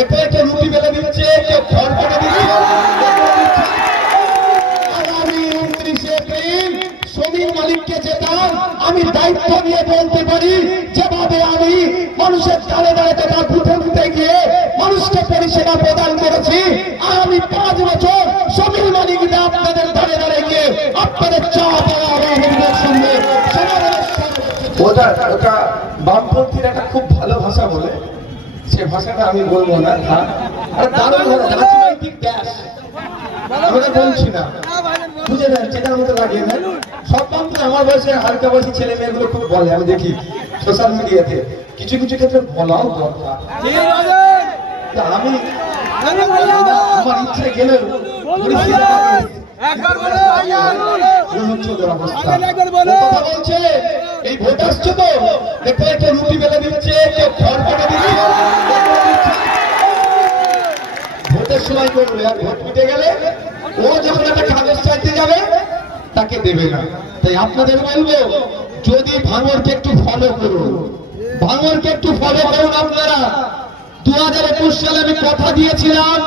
দেখো কেউ রুটি বেলে দিচ্ছে, কেউ খড় কেটে দিচ্ছে। আগামী 29শে এপ্রিল সমীর মালিককে জেতান আমি দায়িত্ব নিয়ে বলতে পারি, যেভাবে আমি মানুষের ধারে ধারে তথা বুথে বুথে গিয়ে মানুষকে পরিষেবা প্রদান করেছি, আগামী 5 বছর সমীর মালিক আপনাদের ধারে ধারে গিয়ে আপনাদের চাওয়া পাওয়া শুনবে। ওটা বামপন্থীর একটা খুব ভালো ভাষা বলে, সে ভাষাটা আমি বলবো না। দারুণ রাজনৈতিক গ্যাস আমরা বলছি না, বুঝে নেন, যেটার মতো লাগিয়ে নেন। সব বামপন্থী আমার বয়সে হালকা বয়সী ছেলে মেয়েগুলো খুব বলে, আমি দেখি সোশ্যাল মিডিয়াতে, কিছু কিছু ক্ষেত্রে বলাও দরকার। আমি আমার ইচ্ছে গেলেও এই ভোট আসছে তো, দেখো কেউ রুটি বেলে দিচ্ছে, কেউ খড় কেটে দিচ্ছে। ভোটের সময় করবে, আর ভোট মিটে গেলে ও যখন একটা কাগজ চাইতে যাবে তাকে দেবে না। তাই আপনাদের বলবো, যদি ভাঙরকে একটু ফলো করুন, ভাঙরকে একটু ফলো করুন আপনারা। 2021 সালে আমি কথা দিয়েছিলাম,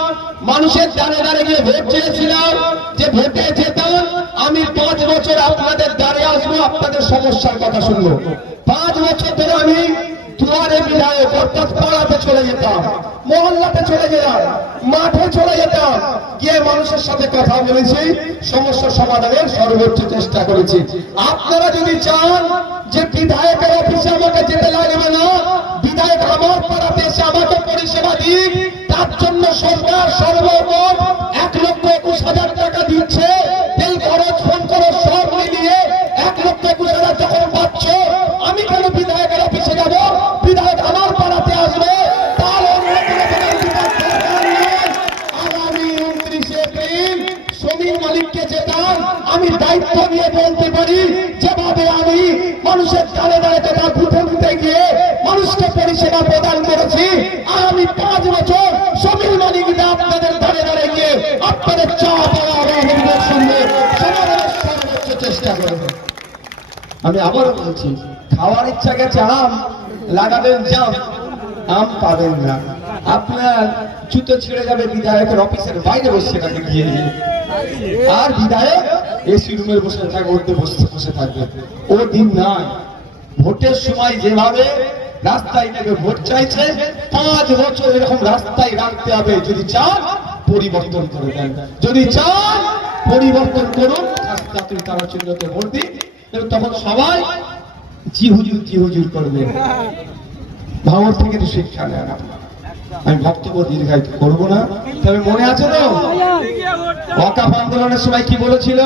মানুষের দ্বারে দ্বারে গিয়ে ভোট চেয়েছিলাম, যে ভোটে যেতাম আমি 5 বছর আপনাদের দ্বারে আসবো, আপনাদের সমস্যার কথা শুনবো। 5 বছর ধরে আমি দুয়ারে বিধায়ক অর্থাৎ পাড়াতে চলে যেতাম, মহল্লাতে চলে যেতাম, মাঠে চলে যেতাম, গিয়ে মানুষের সাথে কথা বলেছি, সমস্যা সমাধানের সর্বোচ্চ চেষ্টা করেছি। আপনারা যদি চান যে বিধায়কের অফিসে আমাকে যেতে লাগবে না, বিধায়ক আমার পাড়াতে এসে আমাকে পরিষেবা দিক, তার জন্য সরকার সর্বমোট 1,21,000 টাকা দিচ্ছে। তেল খরচ, ফোন খরচ সব মিলিয়ে 1,21,000 যখন পাচ্ছ, আমি কেন বিধায়কের অফিসে যাব? বিধায়ক আমার পাড়াতে আসবে, তার অন্য কোনো আগামী 29শে এপ্রিল সমীর মালিককে জেতান আমি দায়িত্ব নিয়ে বলতে পারি, যেভাবে আমি মানুষের ধারে ধারে তথা বুথে বুথে গিয়ে মানুষকে পরিষেবা প্রদান করেছি, আগামী 5 বছর সমীর মালিক আপনাদের ধারে ধারে গিয়ে আপনাদের চাওয়া পাওয়া শুনবে, সমাধানের সর্বোচ্চ চেষ্টা করবে। আমি আবারও বলছি, খাওয়ার ইচ্ছা গেছে আম, লাগাবেন জাম, আম পাবেন না। আপনার জুতো ছিঁড়ে যাবে বিধায়কের অফিসের বাইরে বসে থাকবে গিয়ে গিয়ে, আর বিধায়ক এসি রুমে বসে থাকবে, ওতে বসে থাকবে। ও দিন নাই। ভোটের সময় যেভাবে রাস্তায় নেবে ভোট চাইছে, 5 বছর এরকম রাস্তায় রাখতে হবে। যদি চান পরিবর্তন করে দেন, যদি চান পরিবর্তন করুন, রাস্তাতে তারা চিহ্নতে ভোট দিন, তখন সবাই জি হুজুর করবে। ভাঙর থেকে তো শিক্ষা নেন আপনারা। আমি বক্তব্য দীর্ঘায়িত করবো না, তবে মনে আছে তো ওয়াকফ আন্দোলনের সময় কি বলেছিল?